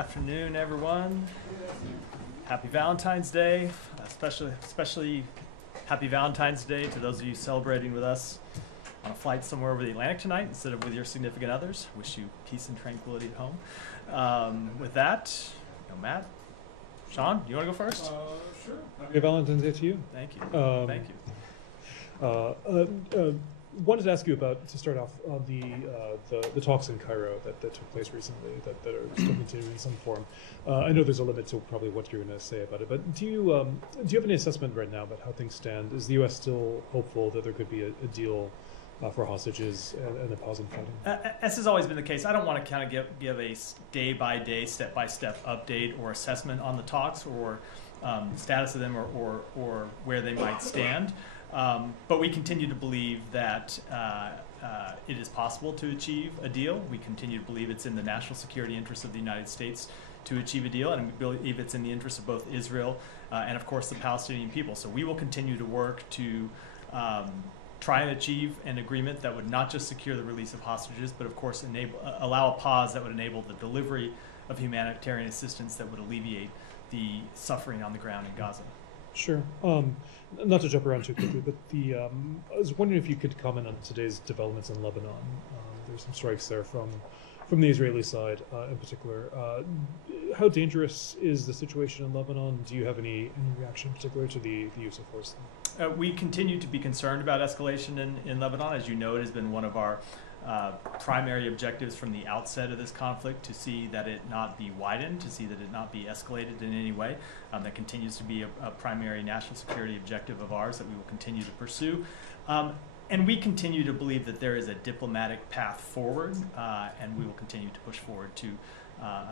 afternoon, everyone. Happy Valentine's Day, especially happy Valentine's Day to those of you celebrating with us on a flight somewhere over the Atlantic tonight instead of with your significant others. Wish you peace and tranquility at home. With that, Matt, Sean, you want to go first? Sure. Happy Valentine's Day to you. Thank you. Thank you. Wanted to ask you about, to start off, the talks in Cairo that took place recently that are still continuing in some form. I know there's a limit to probably what you're going to say about it, but do you have any assessment right now about how things stand? Is the U.S. still hopeful that there could be a deal for hostages and a pause in fighting? As has always been the case, I don't want to kind of give a day-by-day, step-by-step update or assessment on the talks or status of them or where they might stand. But we continue to believe that it is possible to achieve a deal. We continue to believe it's in the national security interest of the United States to achieve a deal, and we believe it's in the interest of both Israel and, of course, the Palestinian people. So we will continue to work to try and achieve an agreement that would not just secure the release of hostages, but, of course, allow a pause that would enable the delivery of humanitarian assistance that would alleviate the suffering on the ground in Gaza. Sure. Not to jump around too quickly, but I was wondering if you could comment on today's developments in Lebanon. There's some strikes there from the Israeli side in particular. How dangerous is the situation in Lebanon? Do you have any reaction in particular to the use of force? We continue to be concerned about escalation in Lebanon. As you know, it has been one of our primary objectives from the outset of this conflict to see that it not be widened, to see that it not be escalated in any way. That continues to be a primary national security objective of ours that we will continue to pursue. And we continue to believe that there is a diplomatic path forward, and we will continue to push forward to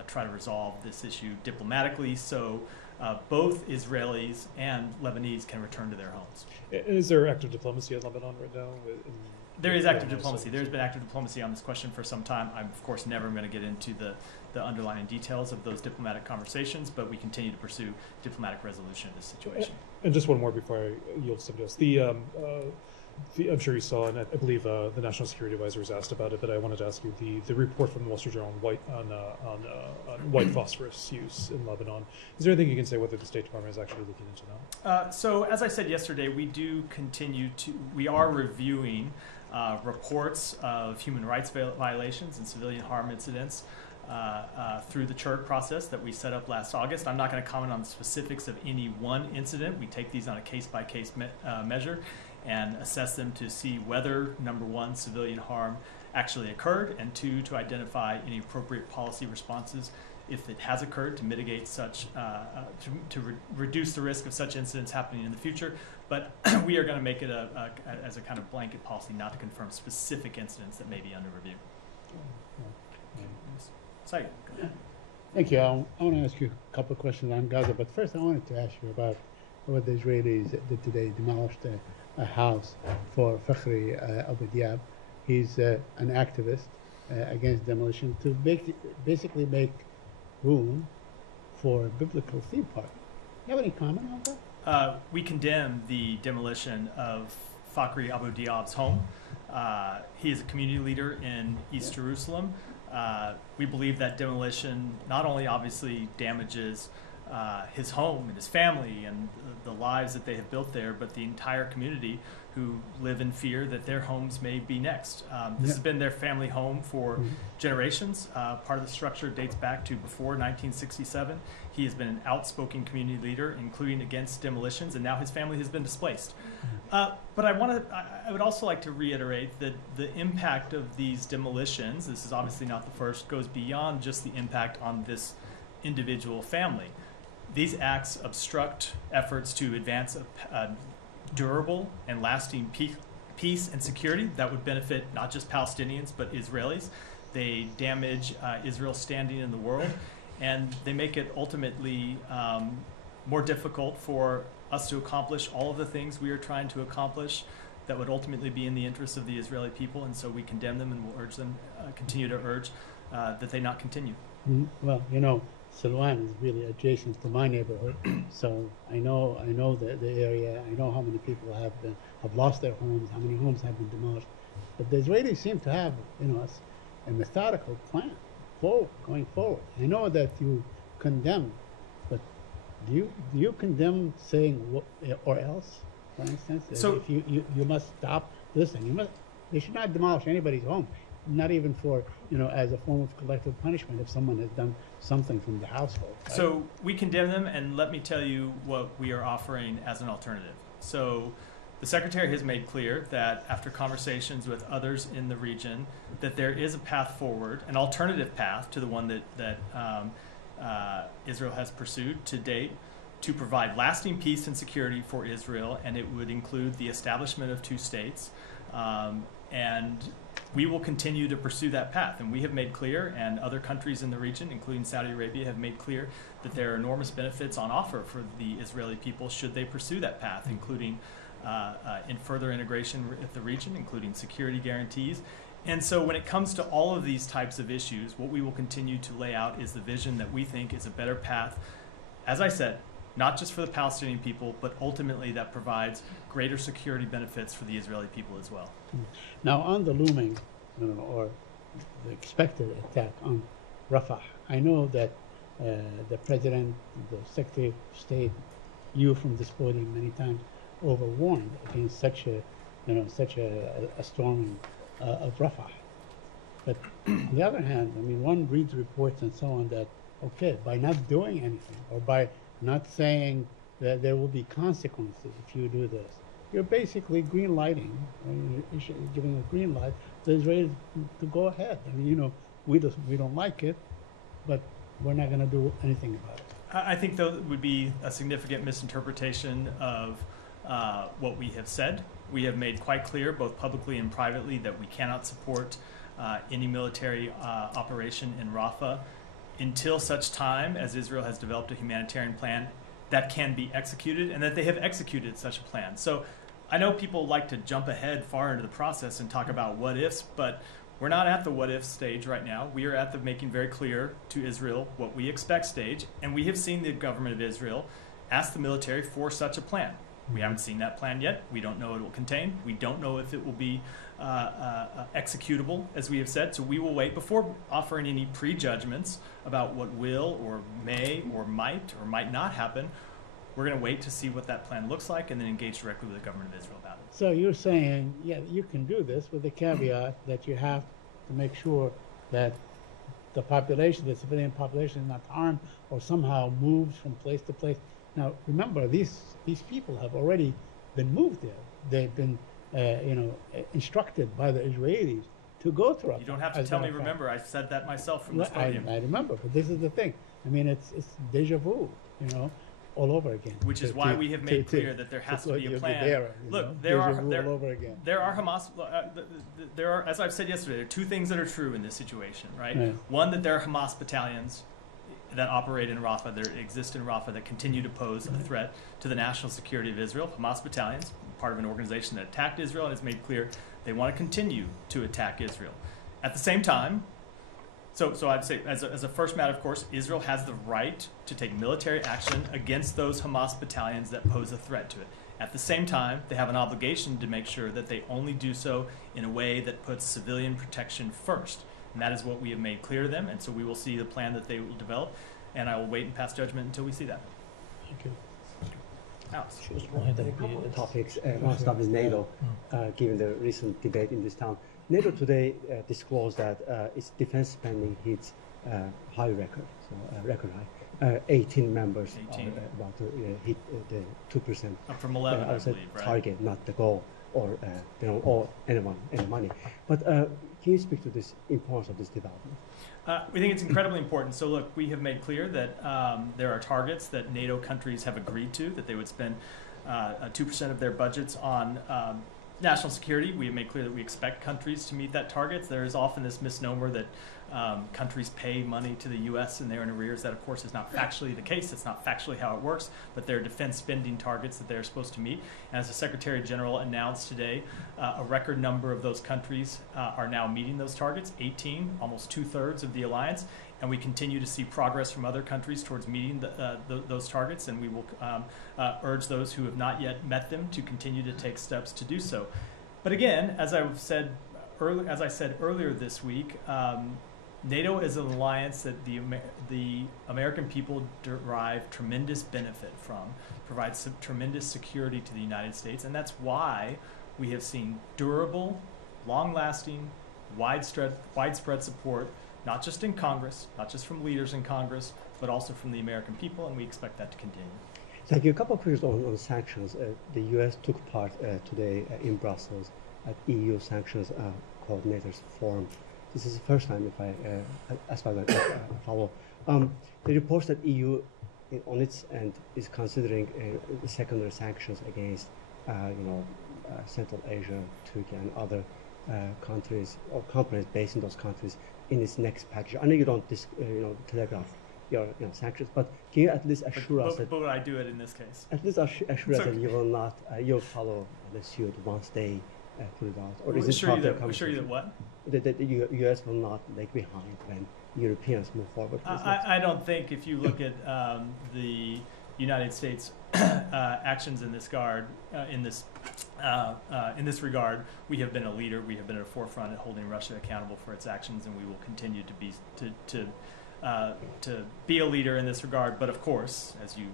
try to resolve this issue diplomatically so both Israelis and Lebanese can return to their homes. Is there active diplomacy in Lebanon right now? There is active diplomacy. There's been active diplomacy on this question for some time. I'm, of course, never going to get into the underlying details of those diplomatic conversations, but we continue to pursue diplomatic resolution of this situation. And just one more before I yield to somebody else. I'm sure you saw, and I believe the National Security Advisor was asked about it, but I wanted to ask you the report from the Wall Street Journal on white phosphorus use in Lebanon. Is there anything you can say whether the State Department is actually looking into that? So, as I said yesterday, we are reviewing reports of human rights violations and civilian harm incidents through the CHIRG process that we set up last August. I'm not going to comment on the specifics of any one incident. We take these on a case-by-case measure and assess them to see whether, number one, civilian harm actually occurred, and two, to identify any appropriate policy responses if it has occurred to mitigate such, to reduce the risk of such incidents happening in the future. But we are going to make it as a kind of blanket policy not to confirm specific incidents that may be under review. Sorry. Thank you. I want to ask you a couple of questions on Gaza, but first I wanted to ask you about what the Israelis did today, demolished a house for Fakhri Abu Diab. He's an activist against demolition to basically make room for a biblical theme park. You have any comment on that? We condemn the demolition of Fakhri Abu Diab's home. He is a community leader in East Jerusalem. We believe that demolition not only obviously damages his home and his family and the lives that they have built there, but the entire community who live in fear that their homes may be next. This has been their family home for generations. Part of the structure dates back to before 1967. He has been an outspoken community leader, including against demolitions, and now his family has been displaced. But I would also like to reiterate that the impact of these demolitions, this is obviously not the first, goes beyond just the impact on this individual family. These acts obstruct efforts to advance a durable and lasting peace and security that would benefit not just Palestinians but Israelis. They damage Israel's standing in the world, and they make it ultimately more difficult for us to accomplish all of the things we are trying to accomplish that would ultimately be in the interests of the Israeli people. And so we condemn them and will urge them, continue to urge that they not continue. Well, you know, Silwan is really adjacent to my neighborhood, so I know the area. I know how many people have lost their homes, how many homes have been demolished. But the Israelis seem to have, a methodical plan going forward? I know that you condemn, but do you condemn saying or else, for instance? So if you must stop this, and they should not demolish anybody's home, not even for, as a form of collective punishment if someone has done something from the household. Right? So we condemn them, and let me tell you what we are offering as an alternative. So the Secretary has made clear that after conversations with others in the region, that there is a path forward, an alternative path to the one that Israel has pursued to date, to provide lasting peace and security for Israel, and it would include the establishment of 2 states. And we will continue to pursue that path. And we have made clear, and other countries in the region, including Saudi Arabia, have made clear that there are enormous benefits on offer for the Israeli people should they pursue that path, including in further integration with the region, including security guarantees. And so when it comes to all of these types of issues, what we will continue to lay out is the vision that we think is a better path, as I said, not just for the Palestinian people, but ultimately that provides greater security benefits for the Israeli people as well. Now, on the looming, or the expected attack on Rafah, I know that the President, the Secretary of State, you from this podium many times, overwarned against such a storming of Rafah. But on the other hand, one reads reports and so on that, okay, by not doing anything, or by not saying that there will be consequences if you do this, you're basically green lighting, you're giving a green light to Israel to go ahead. We don't like it, but we're not going to do anything about it. I think that would be a significant misinterpretation of what we have said. We have made quite clear, both publicly and privately, that we cannot support any military operation in Rafah until such time as Israel has developed a humanitarian plan that can be executed, and that they have executed such a plan. So I know people like to jump ahead far into the process and talk about what ifs, but we're not at the what if stage right now. We are at the making very clear to Israel what we expect stage, and we have seen the government of Israel ask the military for such a plan. We haven't seen that plan yet. We don't know what it will contain. We don't know if it will be executable, as we have said. So we will wait before offering any prejudgments about what will or may or might not happen. We're going to wait to see what that plan looks like and then engage directly with the government of Israel about it. So you're saying, yeah, you can do this with the caveat that you have to make sure that the population, the civilian population, is not harmed or somehow moves from place to place. Now, remember, these people have already been moved there. They've been, instructed by the Israelis to go to Rafah. You don't have to tell me. Remember, I said that myself from this podium. I remember, but this is the thing. It's deja vu, all over again. Which is why we have made clear that there has to be a plan. Look, there are Hamas. There are, as I've said yesterday, there are 2 things that are true in this situation, right? Yeah. One, that there are Hamas battalions that operate in Rafah, that exist in Rafah, that continue to pose a threat to the national security of Israel. Hamas battalions, part of an organization that attacked Israel and has made clear they want to continue to attack Israel. At the same time, so I'd say as a first matter, of course, Israel has the right to take military action against those Hamas battalions that pose a threat to it. At the same time, they have an obligation to make sure that they only do so in a way that puts civilian protection first. And that is what we have made clear to them, and so we will see the plan that they will develop, and I will wait and pass judgment until we see that. Thank you. Alex. One of the topics, one stop is NATO, given the recent debate in this town. NATO today disclosed that its defense spending hits high record, so record high. 18 members 18. Are about to hit the 2%. Up from 11, I believe, right? Target, not the goal, or they don't owe anyone any money. But can you speak to this importance of this development? We think it's incredibly important. So look, we have made clear that there are targets that NATO countries have agreed to, that they would spend 2% of their budgets on national security. We have made clear that we expect countries to meet that target. There is often this misnomer that countries pay money to the U.S. and they're in arrears. That, of course, is not factually the case. That's not factually how it works. But there are defense spending targets that they're supposed to meet. And as the Secretary General announced today, a record number of those countries are now meeting those targets, 18, almost 2/3 of the alliance. And we continue to see progress from other countries towards meeting those targets, and we will urge those who have not yet met them to continue to take steps to do so. But again, as I said earlier this week, NATO is an alliance that the American people derive tremendous benefit from, provides some tremendous security to the United States, and that's why we have seen durable, long-lasting, widespread support, not just in Congress, not just from leaders in Congress, but also from the American people, and we expect that to continue. Thank you. A couple of questions on sanctions. The U.S. took part today in Brussels at EU sanctions coordinators forum. This is the first time, if as far as I follow. The reports that EU, on its end, is considering secondary sanctions against, Central Asia, Turkey, and other countries or companies based in those countries in its next package. I know you don't, telegraph your sanctions, but can you at least assure us that? But would I do it in this case? At least assure us that you will not, you'll follow the suit once they put it out, or is it part of the conversation? Assure you that what? That the U.S. will not lag behind when Europeans move forward. I don't think if you look at the United States actions in this regard, we have been a leader. We have been at the forefront at holding Russia accountable for its actions, and we will continue to be a leader in this regard. But of course, as you,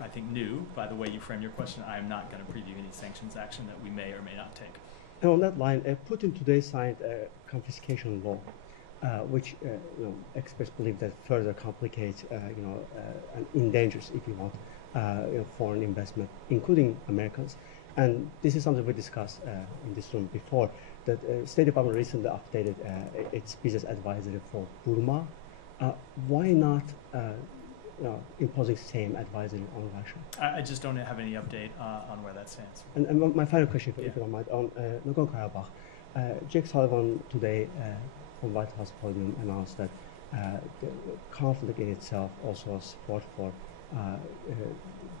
I think, knew by the way you framed your question, I am not going to preview any sanctions action that we may or may not take. And on that line, Putin today signed a confiscation law, which experts believe that further complicates, and endangers, if you want, foreign investment, including Americans. And this is something we discussed in this room before, that State Department recently updated its business advisory for Burma. Why not imposing same advisory on Russia? I just don't have any update on where that stands. And my final question, if you don't mind, on Nagorno-Karabakh. Jake Sullivan today from White House podium announced that the conflict in itself, also support for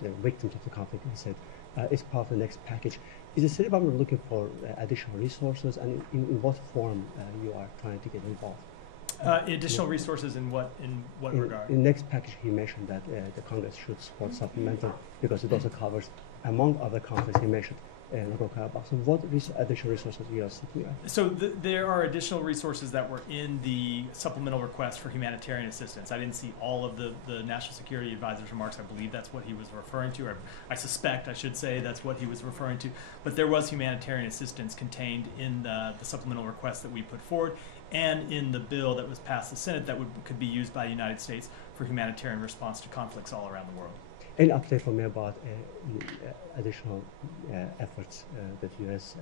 the victims of the conflict, he said, is part of the next package. Is the State Department looking for additional resources, and in what form you are trying to get involved? Additional resources in what regard? In the next package, he mentioned that the Congress should support supplemental because it also covers, among other conflicts, he mentioned Nagorno-Karabakh. So what additional resources you are seeking? So there are additional resources that were in the supplemental request for humanitarian assistance. I didn't see all of the National Security Advisor's remarks. I believe that's what he was referring to, or I suspect, I should say, that's what he was referring to. But there was humanitarian assistance contained in the supplemental request that we put forward, and in the bill that was passed the Senate that could be used by the United States for humanitarian response to conflicts all around the world. Any update from me about additional efforts that the U.S.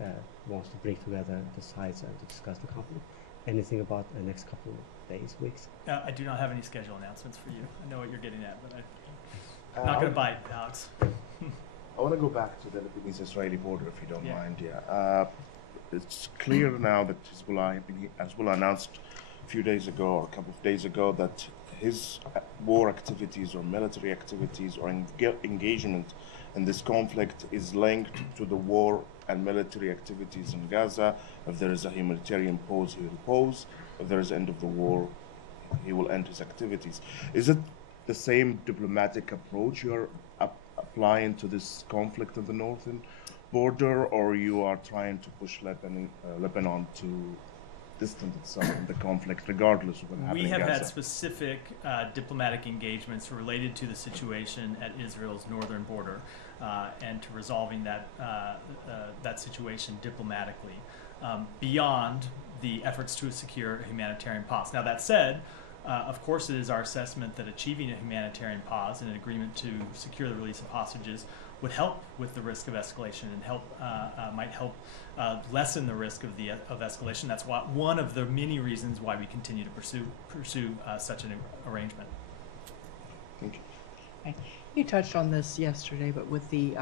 wants to bring together the sides and to discuss the conflict? Anything about the next couple of days, weeks? I do not have any schedule announcements for you. I know what you're getting at, but I'm not going to bite, Alex. I want to go back to the Lebanese-Israeli border, if you don't mind. Yeah, it's clear now that Hezbollah announced a few days ago, or a couple of days ago, that his war activities or military activities or engagement in this conflict is linked to the war and military activities in Gaza. If there is a humanitarian pause, he will pause. If there is end of the war, he will end his activities. Is it the same diplomatic approach you're applying to this conflict in the northern border, or you are trying to push Lebanon to distance itself from the conflict, regardless of what happens? We have had specific diplomatic engagements related to the situation at Israel's northern border and to resolving that situation diplomatically, beyond the efforts to secure a humanitarian pause. Now, that said, of course, it is our assessment that achieving a humanitarian pause and an agreement to secure the release of hostages would help with the risk of escalation and might help lessen the risk of escalation. That's one of the many reasons why we continue to pursue such an arrangement. Thank you. Okay. You touched on this yesterday, but with the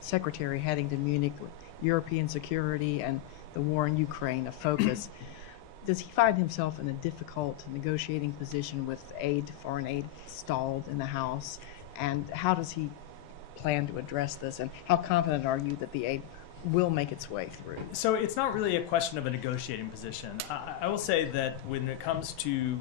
Secretary heading to Munich with European security and the war in Ukraine a focus, does he find himself in a difficult negotiating position with foreign aid stalled in the House? And how does he plan to address this? And how confident are you that the aid will make its way through? So it's not really a question of a negotiating position. I will say that when it comes to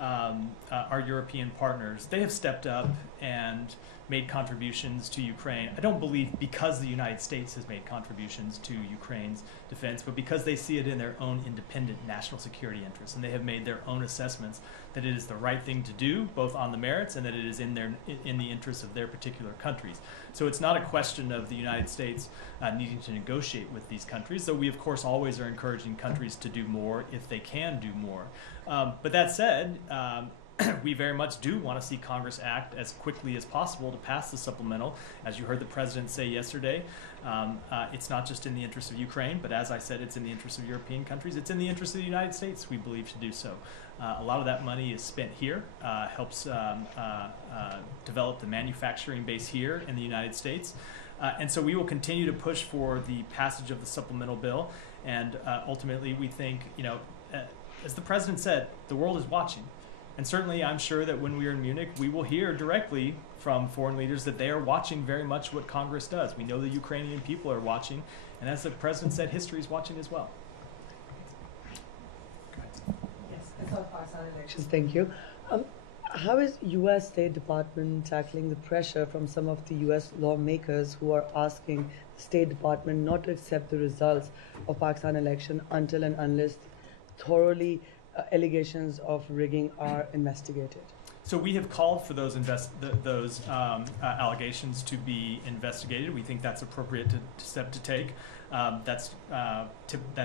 our European partners, they have stepped up and made contributions to Ukraine. I don't believe because the United States has made contributions to Ukraine's defense, but because they see it in their own independent national security interests, and they have made their own assessments that it is the right thing to do, both on the merits and that it is in the interests of their particular countries. So it's not a question of the United States needing to negotiate with these countries, though we of course always are encouraging countries to do more if they can do more. But that said, we very much do want to see Congress act as quickly as possible to pass the supplemental. As you heard the President say yesterday, it's not just in the interest of Ukraine, but as I said, it's in the interest of European countries. It's in the interest of the United States, we believe, to do so. A lot of that money is spent here, helps develop the manufacturing base here in the United States. And so we will continue to push for the passage of the supplemental bill. And ultimately, we think, as the President said, the world is watching. And certainly, I'm sure that when we are in Munich, we will hear directly from foreign leaders that they are watching very much what Congress does. We know the Ukrainian people are watching. And as the President said, history is watching as well. Yes, it's on Pakistan elections. Thank you. How is U.S. State Department tackling the pressure from some of the U.S. lawmakers who are asking the State Department not to accept the results of Pakistan election until and unless thoroughly allegations of rigging are investigated? So we have called for those allegations to be investigated. We think that's appropriate step to take. That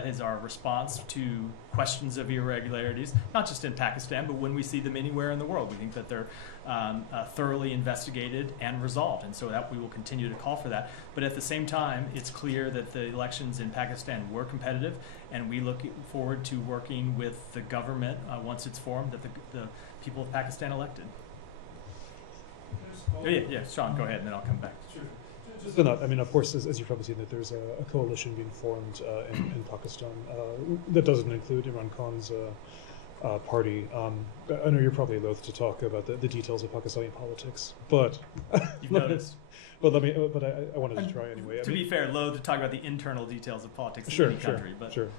is our response to questions of irregularities, not just in Pakistan, but when we see them anywhere in the world. We think that they're thoroughly investigated and resolved, and so that we will continue to call for that. But at the same time, it's clear that the elections in Pakistan were competitive, and we look forward to working with the government once it's formed that the people of Pakistan elected. Yeah, Sean, go ahead, and then I'll come back. Sure. Just on that, I mean, of course, as you've probably seen, that there's a coalition being formed in Pakistan that doesn't include Imran Khan's party. I know you're probably loath to talk about the details of Pakistani politics, but you've noticed. But I wanted to try anyway. To be fair, loath to talk about the internal details of politics in any country. But sure.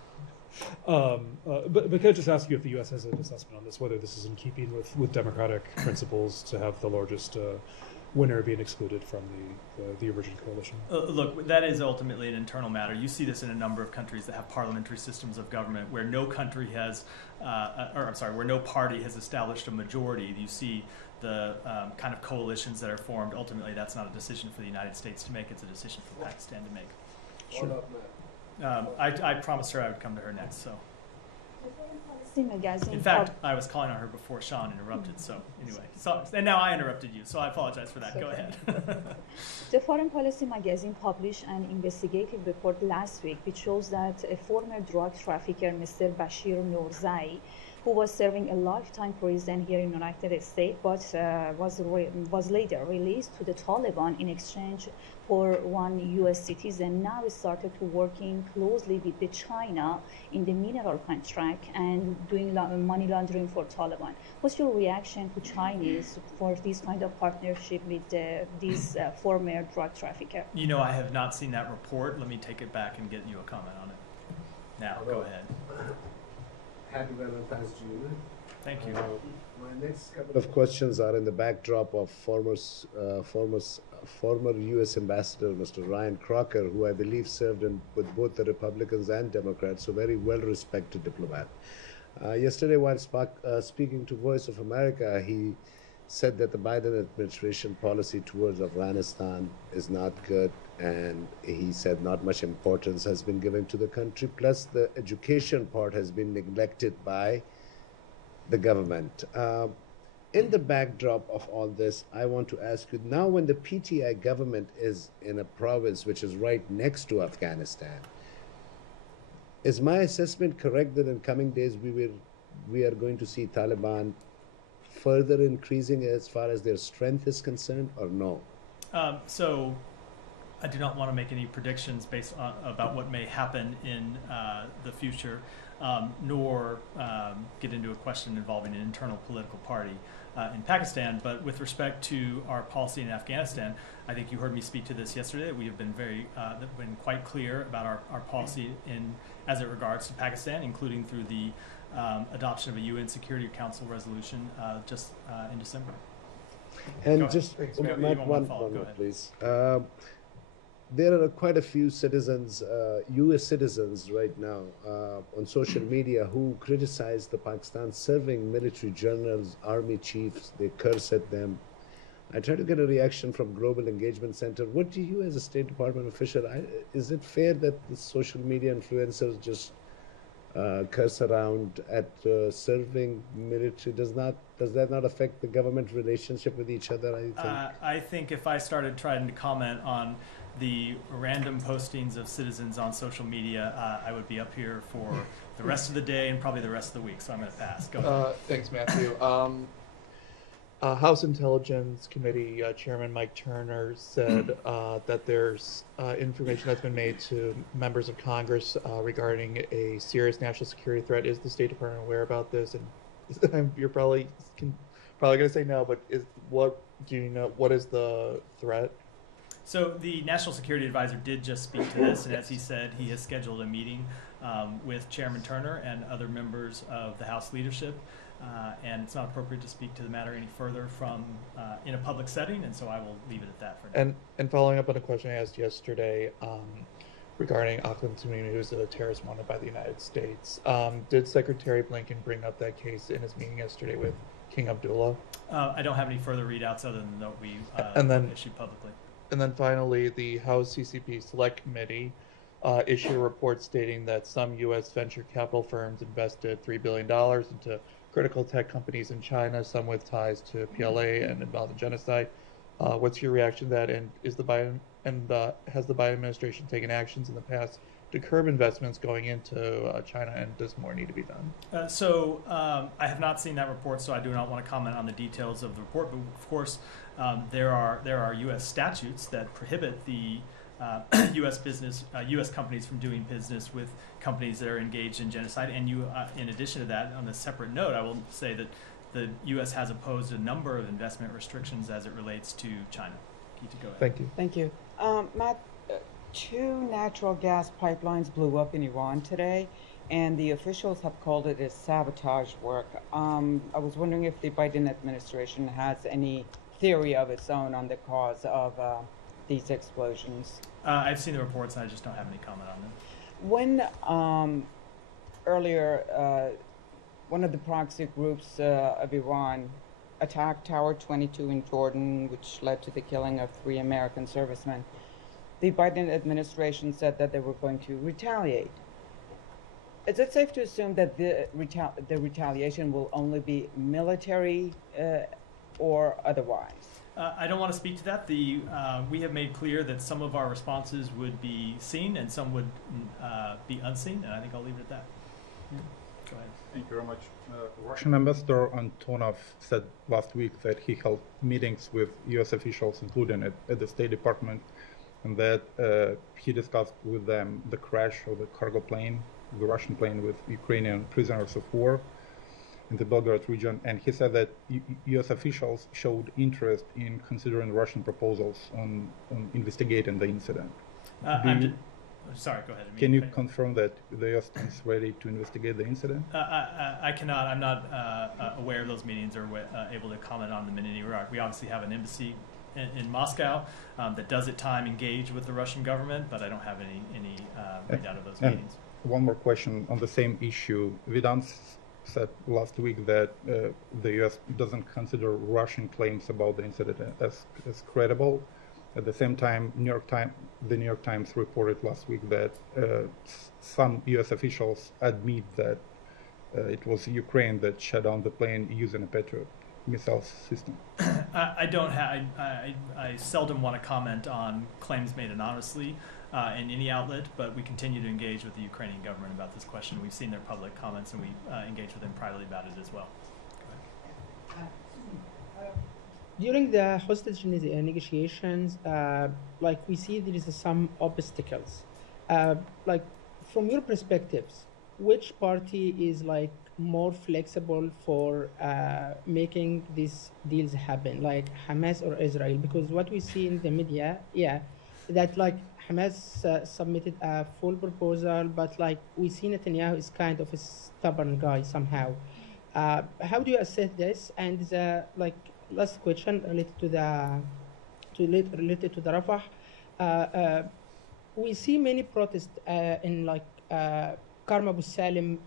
But could I just ask you if the U.S. has an assessment on this, whether this is in keeping with democratic principles to have the largest winner being excluded from the emerging coalition? Look, that is ultimately an internal matter. You see this in a number of countries that have parliamentary systems of government where no country has, where no party has established a majority. You see the kind of coalitions that are formed. Ultimately, that's not a decision for the United States to make. It's a decision for Pakistan to make. Sure. I promised her I would come to her next, so. Magazine. In fact, I was calling on her before Sean interrupted, so anyway. And now I interrupted you, so I apologize for that. Go ahead. The Foreign Policy magazine published an investigative report last week which shows that a former drug trafficker, Mr. Bashir Nourzai, who was serving a lifetime prison here in the United States, but was later released to the Taliban in exchange for one U.S. citizen, now started to working closely with the China in the mineral contract and doing money laundering for Taliban. What's your reaction to Chinese for this kind of partnership with this former drug trafficker? I have not seen that report. Let me take it back and get you a comment on it. Now, go ahead. Happy Valentine's to you. Thank you. My next couple of questions are in the backdrop of former U.S. Ambassador Mr. Ryan Crocker, who I believe served with both the Republicans and Democrats, so very well-respected diplomat. Yesterday, while speaking to Voice of America, he said that the Biden administration policy towards Afghanistan is not good, and he said not much importance has been given to the country, plus the education part has been neglected by the government. In the backdrop of all this, I want to ask you, now when the PTI government is in a province which is right next to Afghanistan, is my assessment correct that in coming days we are going to see Taliban further increasing as far as their strength is concerned, or no? So I do not want to make any predictions based on about what may happen in the future, nor get into a question involving an internal political party in Pakistan. But with respect to our policy in Afghanistan, I think you heard me speak to this yesterday. We have been been quite clear about our policy as it regards to Pakistan, including through the adoption of a UN Security Council resolution just in December. And Go ahead. just Thanks, Matt. Matt, You one follow. Go more, ahead. please. There are quite a few citizens, U.S. citizens right now on social media who criticize the Pakistan serving military generals, army chiefs. They curse at them. I try to get a reaction from Global Engagement Center. What do you, as a State Department official, is it fair that the social media influencers just curse around at serving military? Does that not affect the government relationship with each other? I think if I started trying to comment on the random postings of citizens on social media, I would be up here for the rest of the day and probably the rest of the week. So I'm going to pass. Go ahead. Thanks, Matthew. House Intelligence Committee Chairman Mike Turner said that there's information that's been made to members of Congress regarding a serious national security threat. Is the State Department aware about this? And you're probably going to say no, but what do you know? What is the threat? So the National Security Advisor did just speak to this, and as he said, he has scheduled a meeting with Chairman Turner and other members of the House leadership. And it's not appropriate to speak to the matter any further from in a public setting, and so I will leave it at that for now. And following up on a question I asked yesterday regarding Auckland Community, who's a terrorist wanted by the United States, did Secretary Blinken bring up that case in his meeting yesterday with King Abdullah? I don't have any further readouts other than the note we issued publicly. And then finally, the House CCP Select Committee issued a report stating that some U.S. venture capital firms invested $3 billion into critical tech companies in China, some with ties to PLA and involved in genocide. What's your reaction to that? And has the Biden administration taken actions in the past to curb investments going into China, and does more need to be done? So I have not seen that report, so I do not want to comment on the details of the report. But of course, there are U.S. statutes that prohibit the U.S. companies from doing business with companies that are engaged in genocide. And in addition to that, on a separate note, I will say that the U.S. has opposed a number of investment restrictions as it relates to China. Geeta, go ahead. Thank you. Thank you. Matt, two natural gas pipelines blew up in Iran today, and the officials have called it as sabotage work. I was wondering if the Biden administration has any theory of its own on the cause of these explosions. I've seen the reports, and I just don't have any comment on them. When earlier, one of the proxy groups of Iran attacked Tower 22 in Jordan, which led to the killing of 3 American servicemen, the Biden administration said that they were going to retaliate. Is it safe to assume that the retaliation will only be military or otherwise? I don't want to speak to that. We have made clear that some of our responses would be seen and some would be unseen, and I think I'll leave it at that. Go ahead. Thank you very much. Russian ambassador Antonov said last week that he held meetings with U.S. officials, including at the State Department, and that he discussed with them the crash of the cargo plane, the Russian plane with Ukrainian prisoners of war in the Belgorod region, and he said that U.S. officials showed interest in considering Russian proposals on investigating the incident. Sorry, go ahead. Can you confirm that the U.S. is ready to investigate the incident? I cannot. I'm not aware of those meetings or able to comment on them in any regard. We obviously have an embassy in Moscow that does at time engage with the Russian government, but I don't have any readout of those meetings. One more question on the same issue. Vedant said last week that the U.S. doesn't consider Russian claims about the incident as credible. At the same time, the New York Times reported last week that some U.S. officials admit that it was Ukraine that shut down the plane using a Patriot missile system. I seldom want to comment on claims made anonymously in any outlet, but we continue to engage with the Ukrainian government about this question. We've seen their public comments, and we engage with them privately about it as well. During the hostage negotiations, like we see there is some obstacles. Like from your perspectives, which party is like more flexible for making these deals happen, like Hamas or Israel? Because what we see in the media, that like Hamas submitted a full proposal, but like we see Netanyahu is kind of a stubborn guy somehow. How do you assess this? And like last question related to the Rafah. We see many protests in like Karm Abu Salim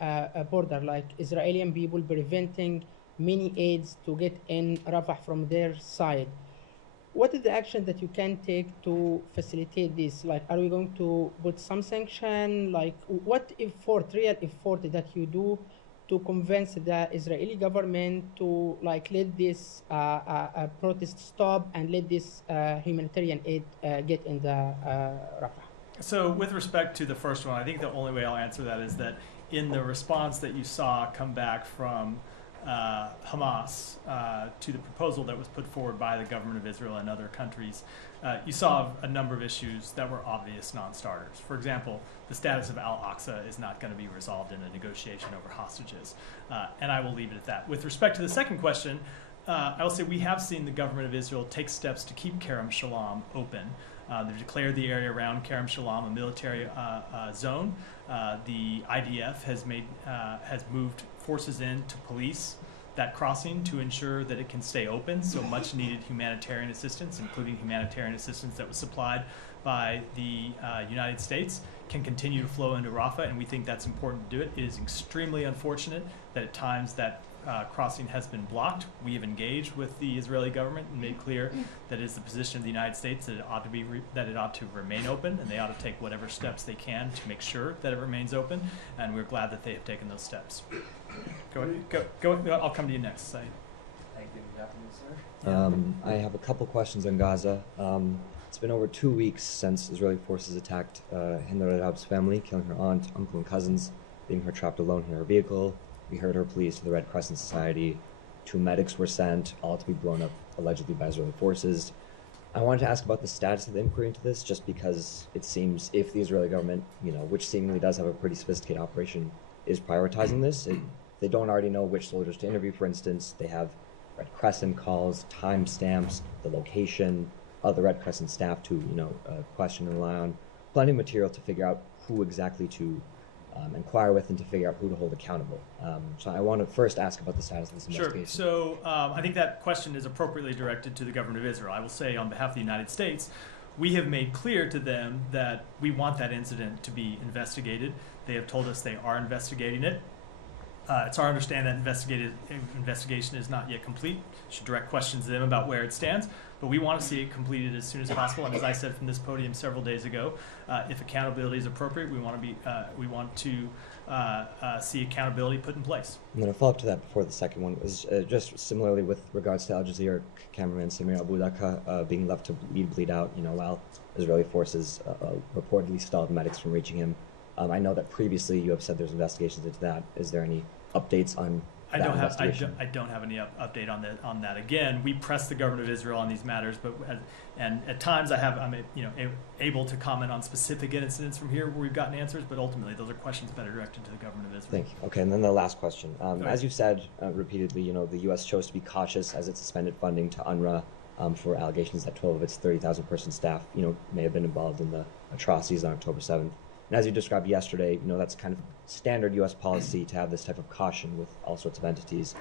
border, like Israeli people preventing many aids to get in Rafah from their side. What is the action that you can take to facilitate this? Like, are we going to put some sanction? Like, what real effort that you do to convince the Israeli government to like let this protest stop and let this humanitarian aid get in the Rafah? So with respect to the first one, I think the only way I'll answer that is that in the response that you saw come back from Hamas to the proposal that was put forward by the government of Israel and other countries, you saw a number of issues that were obvious non-starters. For example, the status of Al-Aqsa is not going to be resolved in a negotiation over hostages, and I will leave it at that. With respect to the second question, I will say we have seen the government of Israel take steps to keep Kerem Shalom open. They've declared the area around Kerem Shalom a military zone. The IDF has moved forces in to police that crossing to ensure that it can stay open. So much needed humanitarian assistance, including humanitarian assistance that was supplied by the United States, can continue to flow into Rafah, and we think that's important to do it. It is extremely unfortunate that at times that crossing has been blocked. We have engaged with the Israeli government and made clear that it is the position of the United States that it ought to remain open, and they ought to take whatever steps they can to make sure that it remains open. And we're glad that they have taken those steps. Go. I'll come to you next. Thank you. Good afternoon, sir. I have a couple questions on Gaza. It's been over 2 weeks since Israeli forces attacked Hind al-Arab's family, killing her aunt, uncle, and cousins, leaving her trapped alone in her vehicle. We heard her pleas to the Red Crescent Society. 2 medics were sent, all to be blown up allegedly by Israeli forces. I wanted to ask about the status of the inquiry into this, just because it seems if the Israeli government, which seemingly does have a pretty sophisticated operation, is prioritizing this, they don't already know which soldiers to interview, for instance. They have Red Crescent calls, timestamps, the location, other Red Crescent staff to, question and rely on. Plenty of material to figure out who exactly to inquire with and to figure out who to hold accountable. So I want to first ask about the status of this investigation. Sure. So I think that question is appropriately directed to the government of Israel. I will say on behalf of the United States, we have made clear to them that we want that incident to be investigated. They have told us they are investigating it. It's our understanding that investigation is not yet complete. Should direct questions to them about where it stands, but we want to see it completed as soon as possible. And as I said from this podium several days ago, if accountability is appropriate, we want to see accountability put in place. I'm going to follow up to that before the second one. Is just similarly with regards to Al Jazeera cameraman Samir Abu Daka being left to bleed out, while Israeli forces reportedly stalled medics from reaching him. I know that previously you have said there's investigations into that. Is there any updates on that investigation? I don't have any update on that. Again, we press the government of Israel on these matters, and at times I'm able to comment on specific incidents from here where we've gotten answers, but ultimately those are questions better directed to the government of Israel. Thank you. Okay, and then the last question. As you've said repeatedly, the U.S. chose to be cautious as it suspended funding to UNRWA for allegations that 12 of its 30,000 person staff, may have been involved in the atrocities on October 7th. And as you described yesterday, that's kind of standard U.S. policy to have this type of caution with all sorts of entities.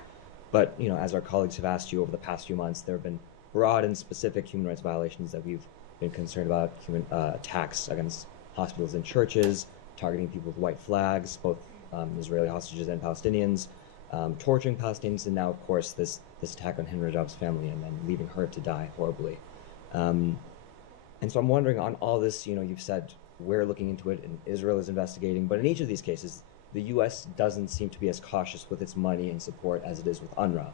But, as our colleagues have asked you over the past few months, there have been broad and specific human rights violations that we've been concerned about, human attacks against hospitals and churches, targeting people with white flags, both Israeli hostages and Palestinians, torturing Palestinians, and now, of course, this attack on Hind al-Arab's family and then leaving her to die horribly. And so I'm wondering, on all this, you've said we're looking into it and Israel is investigating, but in each of these cases, the U.S. doesn't seem to be as cautious with its money and support as it is with UNRWA.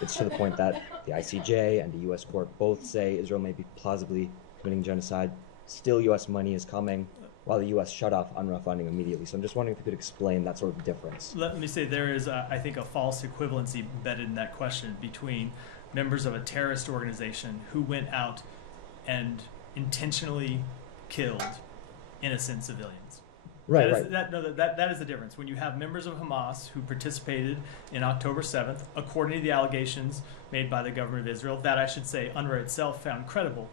It's to the point that the ICJ and the U.S. court both say Israel may be plausibly committing genocide. Still, U.S. money is coming, while the U.S. shut off UNRWA funding immediately. So I'm just wondering if you could explain that sort of difference. Let me say there is, I think, a false equivalency embedded in that question between members of a terrorist organization who went out and intentionally killed innocent civilians. Right, that is the difference. When you have members of Hamas who participated in October 7th, according to the allegations made by the government of Israel, that I should say UNRWA itself found credible.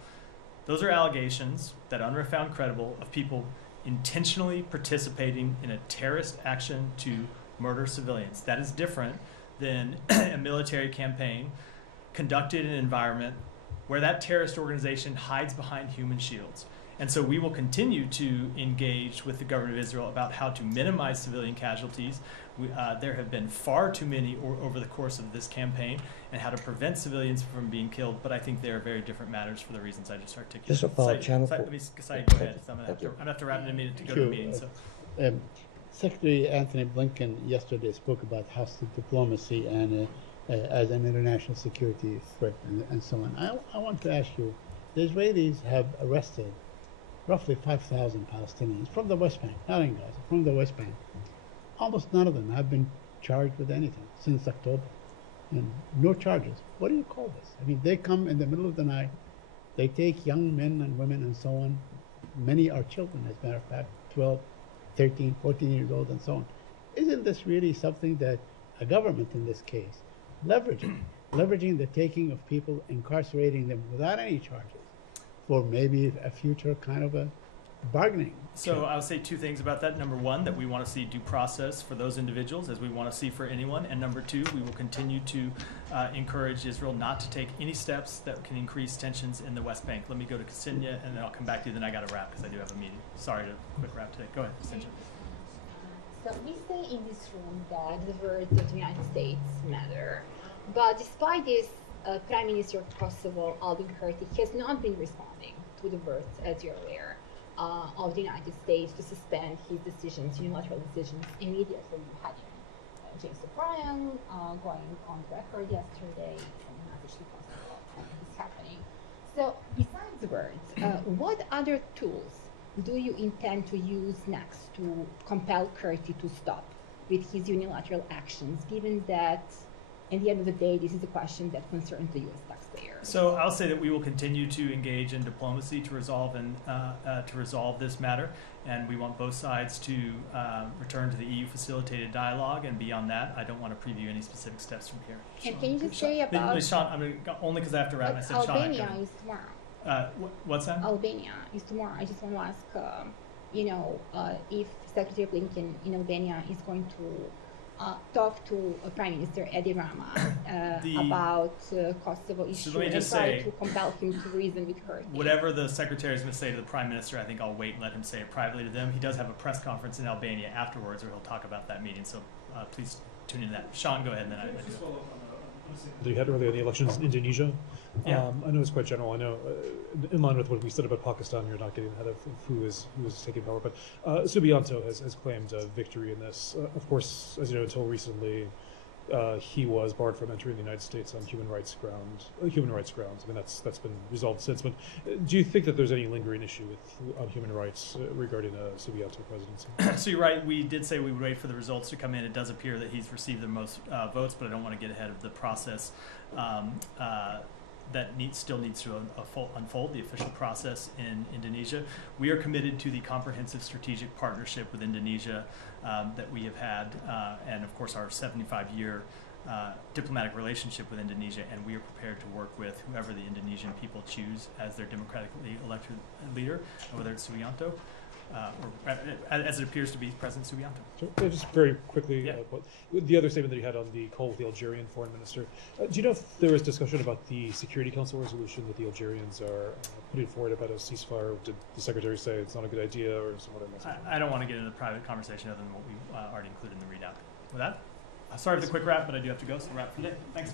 Those are allegations that UNRWA found credible of people intentionally participating in a terrorist action to murder civilians. That is different than a military campaign conducted in an environment where that terrorist organization hides behind human shields. And so we will continue to engage with the government of Israel about how to minimize civilian casualties. There have been far too many over the course of this campaign, and how to prevent civilians from being killed. But I think they are very different matters for the reasons I just articulated. Just a follow-up, Channel. Let me, Saeed, go ahead. So I'm going to have to wrap in a minute to go to the meeting. So. Secretary Anthony Blinken yesterday spoke about hostile diplomacy and as an international security threat and so on. I want to ask you, the Israelis have arrested roughly 5,000 Palestinians from the West Bank, not in Gaza, from the West Bank. Almost none of them have been charged with anything since October, and no charges. What do you call this? I mean, they come in the middle of the night, they take young men and women and so on. Many are children, as a matter of fact, 12, 13, 14 years old and so on. Isn't this really something that a government in this case, leveraging the taking of people, incarcerating them without any charges for maybe a future kind of a bargaining? So I would say two things about that. Number one, that we want to see due process for those individuals, as we want to see for anyone. And number two, we will continue to encourage Israel not to take any steps that can increase tensions in the West Bank. Let me go to Ksenia, and then I'll come back to you. Then I got to wrap because I do have a meeting. Sorry to quick wrap today. Go ahead, Ksenia. So we say in this room that the words of the United States matter. But despite this, Prime Minister of Kosovo, Albin Kurti, has not been responding to the words, as you're aware, of the United States to suspend his decisions, unilateral decisions, immediately. You had James O'Brien going on the record yesterday, sending a message to Kosovo, and it's happening. So besides the words, what other tools do you intend to use next to compel Kurti to stop with his unilateral actions, given that at the end of the day, this is a question that concerns the U.S. taxpayer? So I'll say that we will continue to engage in diplomacy to resolve this matter, and we want both sides to return to the EU facilitated dialogue. And beyond that, I don't want to preview any specific steps from here. And can you just say about Sean? I'm going to, only because I have to wrap. I said Albania Sean. is tomorrow. What's that? Albania is tomorrow. I just want to ask, if Secretary Blinken in Albania is going to talk to Prime Minister Edi Rama about Kosovo issue, so and try to compel him to reason with her. Whatever the Secretary is going to say to the Prime Minister, I think I'll wait and let him say it privately to them. He does have a press conference in Albania afterwards where he'll talk about that meeting, so please tune into that. Sean, go ahead, and then I do. That you had earlier in the elections in Indonesia. Yeah. I know it's quite general. I know, in line with what we said about Pakistan, you're not getting ahead of who is taking power. But Subianto has claimed victory in this. Of course, as you know, until recently, he was barred from entering the United States on human rights grounds. I mean, that's been resolved since. But do you think that there's any lingering issue on human rights regarding Subianto presidency? So you're right. We did say we would wait for the results to come in. It does appear that he's received the most votes, but I don't want to get ahead of the process that still needs to unfold, the official process in Indonesia. We are committed to the comprehensive strategic partnership with Indonesia that we have had, and of course our 75-year diplomatic relationship with Indonesia, and we are prepared to work with whoever the Indonesian people choose as their democratically elected leader, whether it's Subianto or as it appears to be President Subianto. So, just very quickly, Yeah. The other statement that you had on the call with the Algerian foreign minister, do you know if there was discussion about the Security Council resolution that the Algerians are putting forward about a ceasefire? Did the secretary say it's not a good idea, or some other message? I don't want to get into the private conversation other than what we already included in the readout. With that, sorry for the quick wrap, but I do have to go, so wrap for today. Thanks.